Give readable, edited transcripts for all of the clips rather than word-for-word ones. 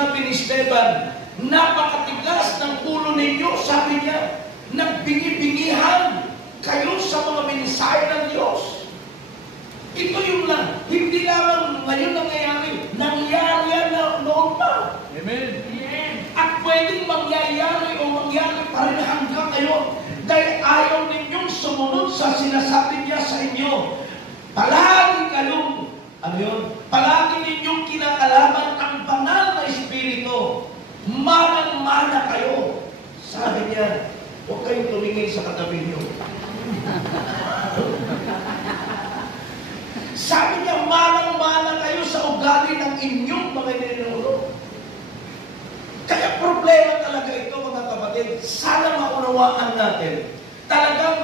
sinabi ni Esteban, napakatigas ng ulo ninyo, sabi niya, nagbingi-bingihan kayo sa mga mensahe ng Diyos. Ito yung lang, hindi lamang ngayon nangyari yan na noon pa. Amen. At pwedeng mangyayari o mangyari pa rin hanggang ngayon. Dahil ayaw ninyong sumunod sa sinasabi niya sa inyo. Palagi kayong, palagi ninyong kinakalaban ang banal na Espiritu. Manang-mana kayo. Sabi niya, huwag kayong tumingin sa katabi niyo. Sabi niya, manang-mana kayo sa ugali ng inyong mga ninuno. Kaya problema talaga ito, mga kapatid. Sana maunawaan natin. Talagang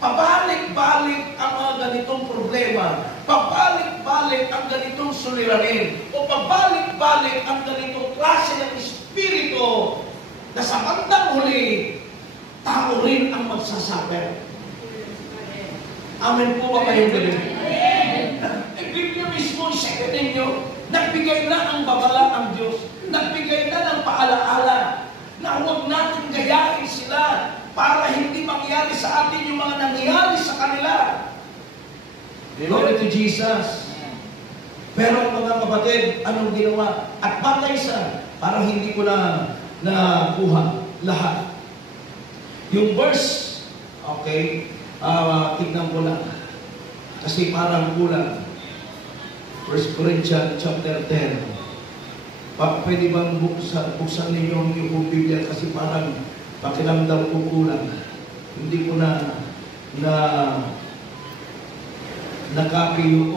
pabalik-balik ang mga ganitong problema. Pabalik-balik ang ganitong suliranin. O pabalik-balik ang ganitong klase ng espiritu na sa bandang huli, tao rin ang magsasuffer. Amen po ba kayong galing? Biblia mismo, second ninyo, nagbigay na ang babala ang Diyos. Nagbigay na ng paalaala na huwag natin gayahin sila para hindi mangyari sa atin yung mga nangyari sa kanila. Glory to Jesus. Pero mga kapatid, anong ginawa? At patay sa, parang hindi ko na nakuha lahat. Yung verse, okay, tignan ko lang. Kasi parang kulang. 1 Corinthians chapter 10. Pwede bang buksan ninyo yung Biblia kasi parang pakiramdam ko kulang. Hindi ko na copy yung